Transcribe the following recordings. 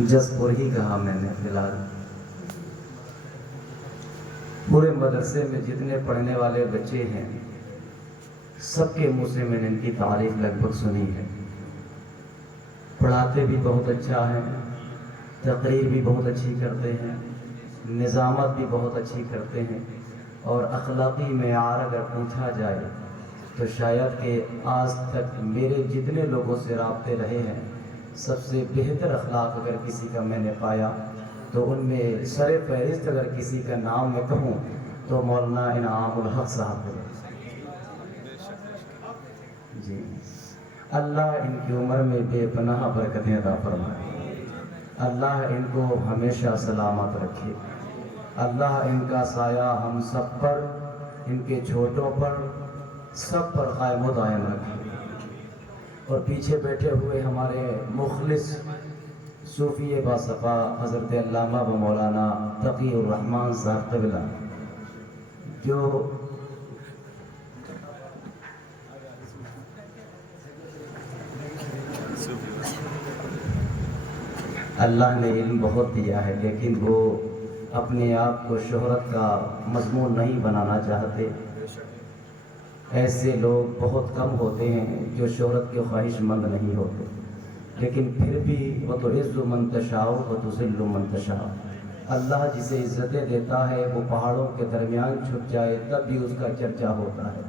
جسپور ہی کہا میں نے فی الحال پورے مدرسے میں جتنے پڑھنے والے بچے ہیں سب کے منہ سے میں نے ان کی تعریف لگ بھگ سنی ہے. پڑھاتے بھی بہت اچھا ہے، تقریر بھی بہت اچھی کرتے ہیں، نظامت بھی بہت اچھی کرتے ہیں، اور اخلاقی معیار اگر پوچھا جائے تو شاید کہ آج تک میرے جتنے لوگوں سے رابطے رہے ہیں سب سے بہتر اخلاق اگر کسی کا میں نے پایا تو ان میں سر فہرست اگر کسی کا نام میں کہوں تو مولانا انعام الحق صاحب ہے. جی، اللہ ان کی عمر میں بے پناہ برکتیں عطا فرمائے، اللہ ان کو ہمیشہ سلامت رکھے، اللہ ان کا سایہ ہم سب پر، ان کے چھوٹوں پر، سب پر قائم و دائم رکھے. اور پیچھے بیٹھے ہوئے ہمارے مخلص صوفی باصفا حضرت علامہ و مولانا تقی الرحمن صاحب قبلہ جو اللہ نے علم بہت دیا ہے لیکن وہ اپنے آپ کو شہرت کا مضمون نہیں بنانا چاہتے. ایسے لوگ بہت کم ہوتے ہیں جو شہرت کے خواہش مند نہیں ہوتے، لیکن پھر بھی وَتُعِزُّ مَن تَشَاءُ وَتُذِلُّ مَن تَشَاءُ، اللہ جسے عزتیں دیتا ہے وہ پہاڑوں کے درمیان چھپ جائے تب بھی اس کا چرچا ہوتا ہے،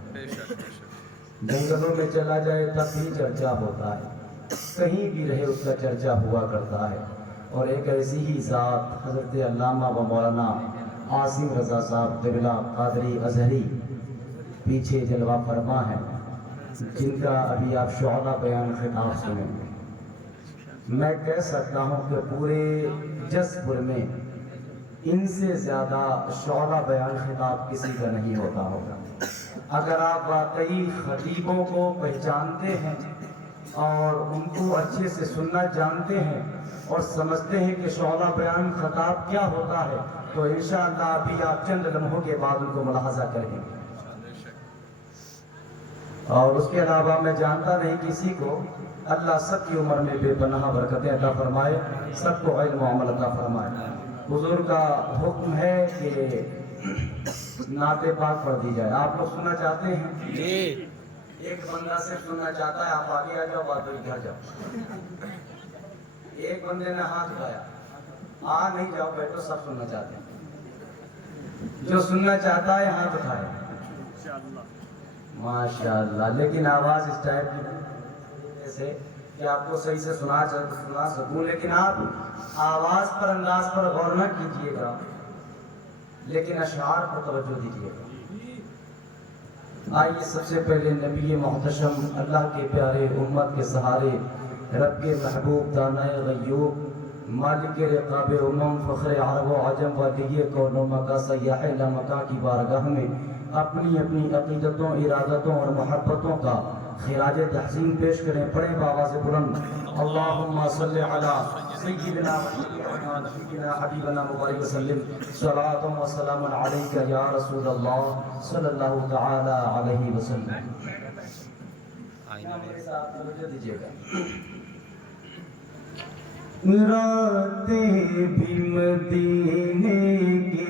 جنگلوں میں چلا جائے تب بھی چرچا ہوتا ہے، کہیں بھی رہے اس کا چرچا ہوا کرتا ہے. اور ایک ایسی ہی ذات حضرت علامہ و مولانا عاصم رضا صاحب قبلہ قادری ازہری پیچھے جلوہ فرما ہے، جن کا ابھی آپ شعلہ بیان خطاب سنیں گے. میں کہہ سکتا ہوں کہ پورے جسپور میں ان سے زیادہ شعلہ بیان خطاب کسی کا نہیں ہوتا ہوگا. اگر آپ واقعی خطیبوں کو پہچانتے ہیں اور ان کو اچھے سے سننا جانتے ہیں اور سمجھتے ہیں کہ شعلہ بیان خطاب کیا ہوتا ہے تو انشاءاللہ ابھی آپ چند لمحوں کے بعد ان کو ملاحظہ کریں گے. اور اس کے علاوہ میں جانتا نہیں کسی کو، اللہ سب کی عمر میں بے پناہ برکتیں عطا فرمائے، سب کو علم و عمل عطا فرمائے. حضور کا حکم ہے کہ نعت پاک پڑھ دی جائے. آپ لوگ سننا چاہتے ہیں؟ جی. ایک بندہ صرف سننا چاہتا ہے، آپ آگے آ جاؤ، بات ہوئی گھر جاؤ. ایک بندے نے ہاتھ اٹھایا، آ نہیں جاؤ بیٹھو، سب سننا چاہتے ہیں. جو سننا چاہتا ہے ہاتھ اٹھائے. ماشاءاللہ. لیکن آواز اس ٹائپ کی جیسے کہ آپ کو صحیح سے سنا سکوں، لیکن آپ آواز پر انداز پر غور نہ کیجیے گا لیکن اشعار پر توجہ دیجیے گا. آئیے سب سے پہلے نبی محتشم اللہ کے پیارے امت کے سہارے رب کے محبوب دانائے غیوب مالک رقاب فخر عرب و عجم و دیئے کون و مکہ سیاح لامکہ کی بارگاہ میں اپنی عقیدتوں، ارادتوں اور محبتوں کا خراج تحسین پیش کریں. پڑھیں بآواز بلند اللہم صلی علی سیدنا سیدنا حبیبنا مبارک وسلم صلاۃ و سلام علیک یا رسول اللہ صلی اللہ تعالی علیہ وسلم. میرے ساتھ توجہ دیجیے گا. راتیں بھی مدینے کی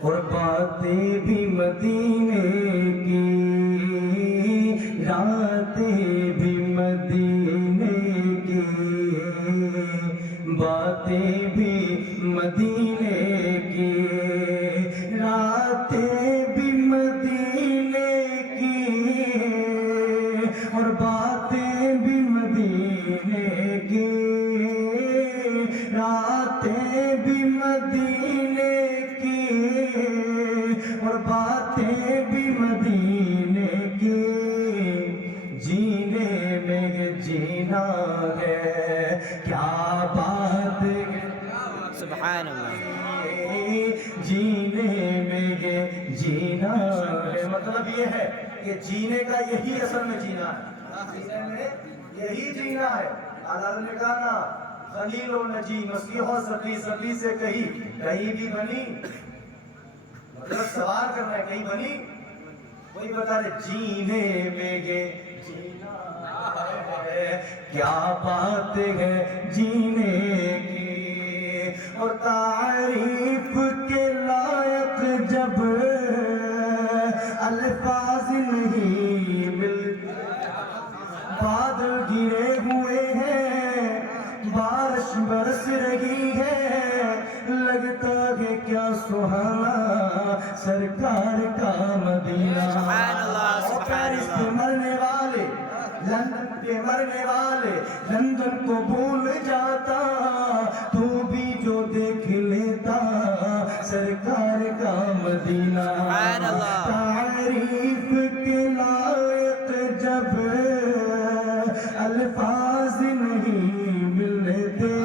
اور باتیں بھی مدینے کی، راتیں بھی مدینے کی، باتیں بھی مدینے کی، راتیں بھی مدینے کی اور باتیں بھی مدینے کی، راتیں بھی مدینے اور باتیں بھی مدینے کی. جینے میں جینا ہے کیا بات ہے، سبحان اللہ. جینے میں یہ جینا ہے، مطلب یہ ہے کہ جینے کا یہی اصل میں جینا ہے، جینے میں یہی جینا ہے. اللہ نے کہا نا خلیل و نجی مسیح و سقی، سقی سے کہیں بھی بنی، مطلب سوال کرنا ہے کہیں بنی. وہی بتا رہے جینے میں یہ جینا ہے کیا بات ہے جینے کی، اور تعریف کے لائق جب الفاظ نہیں ملتے، بادل گرے ہوئے ہیں بارش برس رہی ہے، لگتا ہے کیا سہانا سرکار کا مدینہ۔ پیرس پہ مرنے والے، لندن پہ مرنے والے لندن کو بھول جاتا، تو بھی جو دیکھ لیتا سرکار کا مدینہ۔ تعریف کے لائق جب الفاظ نہیں ملتے،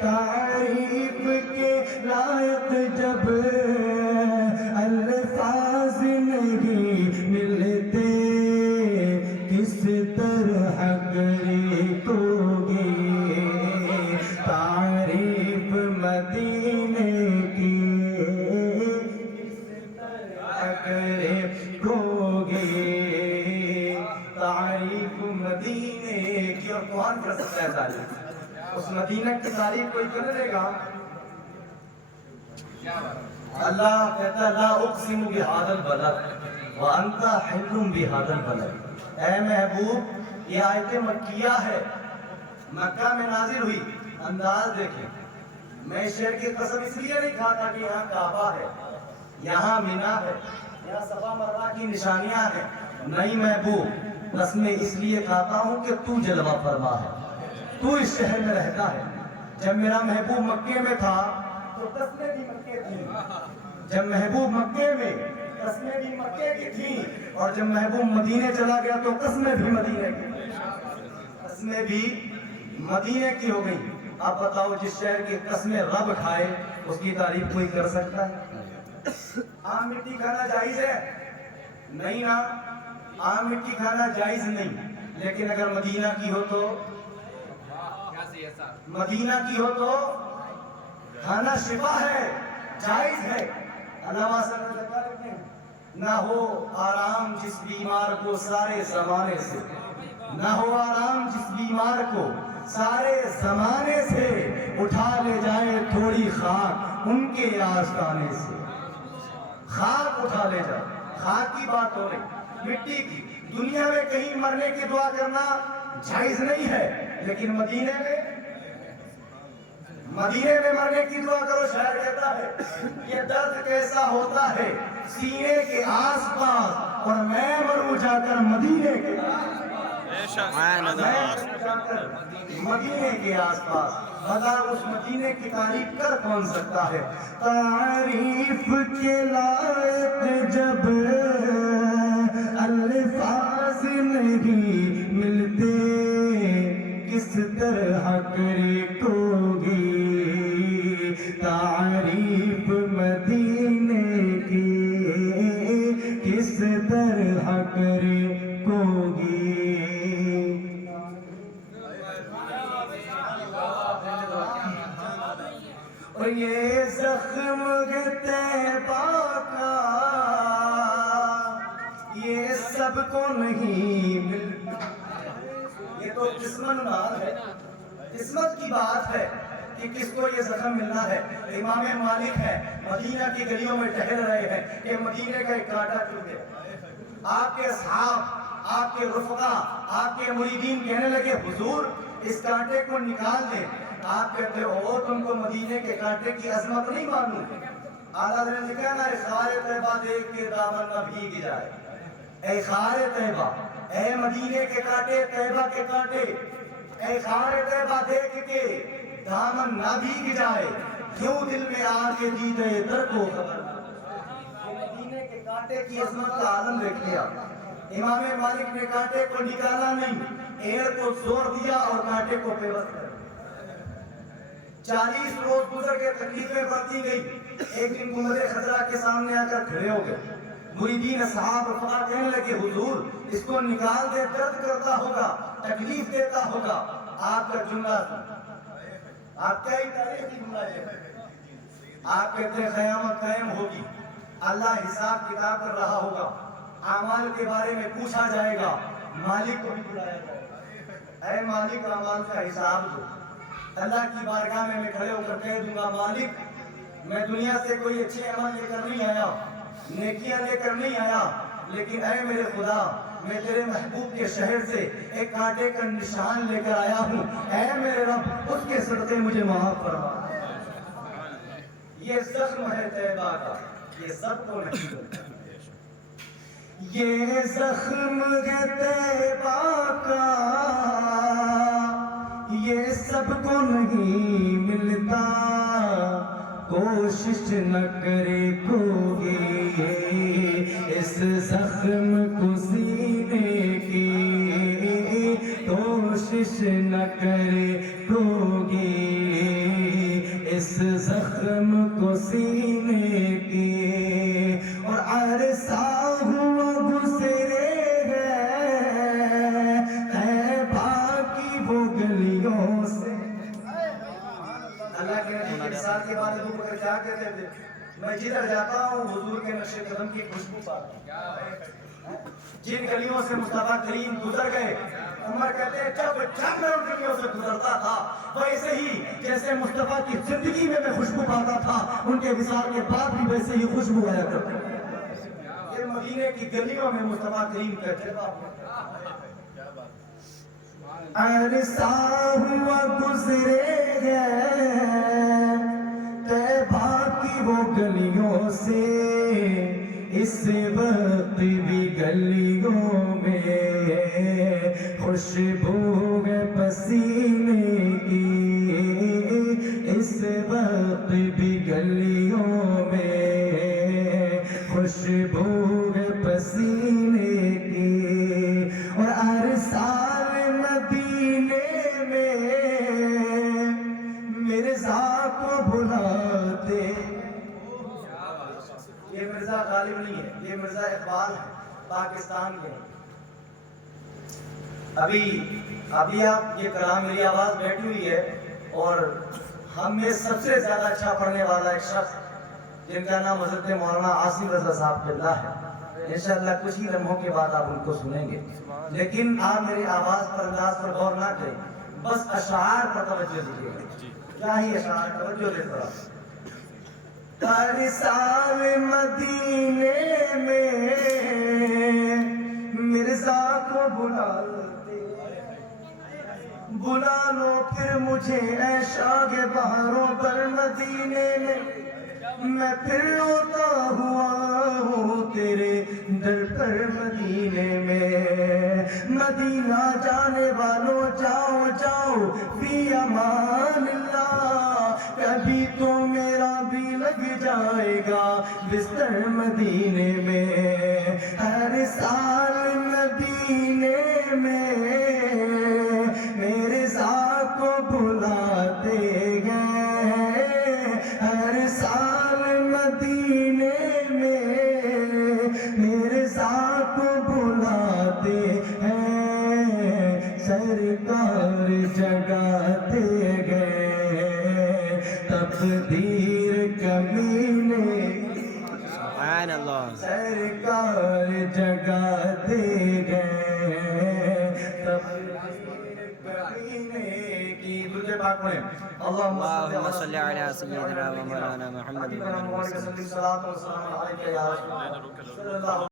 تعریف کے لائق جب الفاظ نہیں ملتے، کس طرح کرے تو گے تعریف مدینے کی، کس طرح کرے تو گے تعریف مدینے کی۔ اور کون کر سکتا ہے تعریف اس مدینہ کی؟ تعریف کوئی کر لے گا؟ اللہ کہتا ہے لا اقسم بہذا البلد وانت حل بہذا البلد۔ اے محبوب یہ آیت مکیہ ہے، مکہ میں نازل ہوئی۔ انداز دیکھیں، میں شہر کی قسم اس لیے نہیں کھاتا کہ یہاں کعبہ ہے، یہاں مینا ہے، یہاں صفا مروہ کی نشانیاں ہیں، نہیں محبوب، قسمیں اس لیے کھاتا ہوں کہ تو جلوہ فرما ہے، تو اس شہر میں رہتا ہے۔ جب میرا محبوب مکے میں تھا تو قسمیں بھی مکے تھیں، جب محبوب مکے میں قسمیں بھی مکے کی تھیں، اور جب محبوب مدینے چلا گیا تو قسمیں بھی مدینے کی، قسمیں بھی مدینے کی ہو گئی۔ اب بتاؤ جس شہر کی قسمیں رب کھائے اس کی تعریف کوئی کر سکتا ہے؟ عام مٹی کھانا جائز ہے؟ نہیں نا، عام مٹی کھانا جائز نہیں، لیکن اگر مدینہ کی ہو تو، مدینہ کی ہو تو کھانا شفا ہے، جائز ہے۔ علامہ صلی اللہ علیہ وسلم نہ ہو آرام جس بیمار کو سارے زمانے سے، نہ ہو آرام جس بیمار کو سارے زمانے سے، اٹھا لے جائے تھوڑی خاک ان کے آستانے سے، خاک اٹھا لے جائے۔ خاک کی بات ہو رہی، مٹی کی۔ دنیا میں کہیں مرنے کی دعا کرنا جائز نہیں ہے، لیکن مدینے میں مرنے کی دعا کرو۔ شاعر کہتا ہے یہ درد کیسا ہوتا ہے سینے کے آس پاس، اور میں مروں جا کر مدینے کے مدینے کے آس پاس۔ بتا اس مدینے کی تعریف کر کون سکتا ہے؟ تعریف کے لائق جب الفاظ نہیں ملتے، کس طرح کرے کوگی تعریف مدینے کی، کس طرح کرے کوگی۔ اور یہ زخم طیبہ کا یہ سب کو نہیں ملتا، یہ تو قسمت بات ہے، قسمت کی بات ہے کہ کس کو یہ زخم ملنا ہے۔ امام مالک ہے، مدینہ کی گلیوں میں ٹہل رہے ہیں کہ مدینے کا ایک کانٹا چبھے۔ آپ کے اصحاب، آپ کے رفقا، آپ کے مریدین کہنے لگے حضور اس کانٹے کو نکال دیں۔ آپ کہتے ہو تم کو مدینے کے کانٹے کی عظمت نہیں معلوم؟ اعلیٰ حضرت نے کہا نا خار طیبہ دیکھ کے دامن نہ بھیگ جائے۔ اے خار طیبہ، اے مدینے کے کانٹے، طیبہ کے کانٹے، اے خار طیبہ دیکھ کے دامن نہ بھیگ جائے، کیوں دل میں آگے دیدے در کو خبر۔ مدینے کے کانٹے کی عظمت کا عالم دیکھ لیا۔ امام مالک نے کانٹے کو نکالا نہیں، ایڑ کو زور دیا اور کانٹے کو پیوست کر۔ 40 روز گزر کے تکلیفیں بڑھتی گئی۔ ایک دن گنبد خضرا کے سامنے آ کر کھڑے ہو گئے۔ مریدین اصحاب رفقا کہنے لگے حضور اس کو نکال دے، درد کرتا ہوگا، تکلیف دیتا ہوگا۔ آپ کا جملہ، آپ کا ہی تاریخی جملہ ہے، آپ کہتے ہیں قیامت قائم ہوگی، اللہ حساب کتاب کر رہا ہوگا، اعمال کے بارے میں پوچھا جائے گا، مالک کو بھی بلایا جائے، اے مالک اعمال کا حساب دو۔ اللہ کی بارگاہ میں کھڑے ہو کر کہہ دوں گا مالک میں دنیا سے کوئی اچھے عمل لے کر نہیں آیا، نیکیاں لے کر نہیں آیا، لیکن اے میرے خدا میں تیرے محبوب کے شہر سے ایک کانٹے کا نشان لے کر آیا ہوں، اے میرے رب اس کے صدقے مجھے معاف فرما۔ یہ زخم ہے طیبہ کا، یہ سب کو نہیں ملتا، یہ زخم ہے طیبہ کا، یہ سب کو نہیں ملتا، کوشش نہ کرے کوئی اس زخم کو سینے کی، کوشش نہ کرے کوئی اس زخم کو سینے کی، اور عرصہ ہوا گزرے ہیں طیبہ کی وہ گلیوں سے۔ اللہ کے نبی کے ساتھ کے بعد ابو بکر کیا کہتے تھے؟ میں جدھر جاتا ہوں حضور کے نقش قدم کی خوشبو پاتا ہوں۔ جن گلیوں سے مصطفیٰ کریم گزر گئے، عمر کہتے ہیں جب میں ان گلیوں سے گزرتا تھا ویسے ہی جیسے مصطفیٰ کی زندگی میں خوشبو پاتا تھا، ان کے وصال کے بعد بھی ویسے ہی خوشبو آیا کرتا تھا۔ یہ مدینے کی گلیوں میں مصطفیٰ کریم کا جلوہ عرصہ ہوا گزرے ہیں طیبہ کی وہ گلیوں سے، اس وقت بھی گلیوں میں خوشبو ہے پسینے کی، اس وقت بھی گلیوں میں خوشبو ہے پسینے کی، اور ارسال مدینے میں مرزا کو بلاتے۔ یہ مرزا غالب نہیں ہے، یہ مرزا اقبال ہے، پاکستان کے۔ ابھی آپ یہ کلام میری آواز بیٹھی ہوئی ہے، اور ہم میں سب سے زیادہ اچھا پڑھنے والا ایک شخص جن کا نام حضرت مولانا عاصم رضا صاحب قبلہ ہے، انشاءاللہ کچھ ہی لمحوں کے بعد آپ ان کو سنیں گے، لیکن آپ میری آواز پر انداز پر غور نہ کریں، بس اشعار پر توجہ دیجیے گا۔ کیا ہی اشعار، توجہ دے کر ارسال مدینے میں مرزا کو بلا لو پھر مجھے اے شاگ بہاروں پر مدینے میں پھر روتا ہوا ہوں تیرے در پر مدینے میں۔ مدینہ جانے والوں جاؤ جاؤ فی امان اللہ، کبھی تو میرا بھی لگ جائے گا بستر مدینے میں۔ ہر سال مدینے میں میرے ساتھ کو بلاتے گئے، ہر سال مدینے میں میرے ساتھ کو بلاتے ہیں، سرکار جگاتے گئے تقدیر کمینے، سبحان اللہ، سرکار جگاتے گئے تقدیر کمینے کی۔ درود پاک پڑھیں، اللہم صلی علی سیدنا و مولانا محمد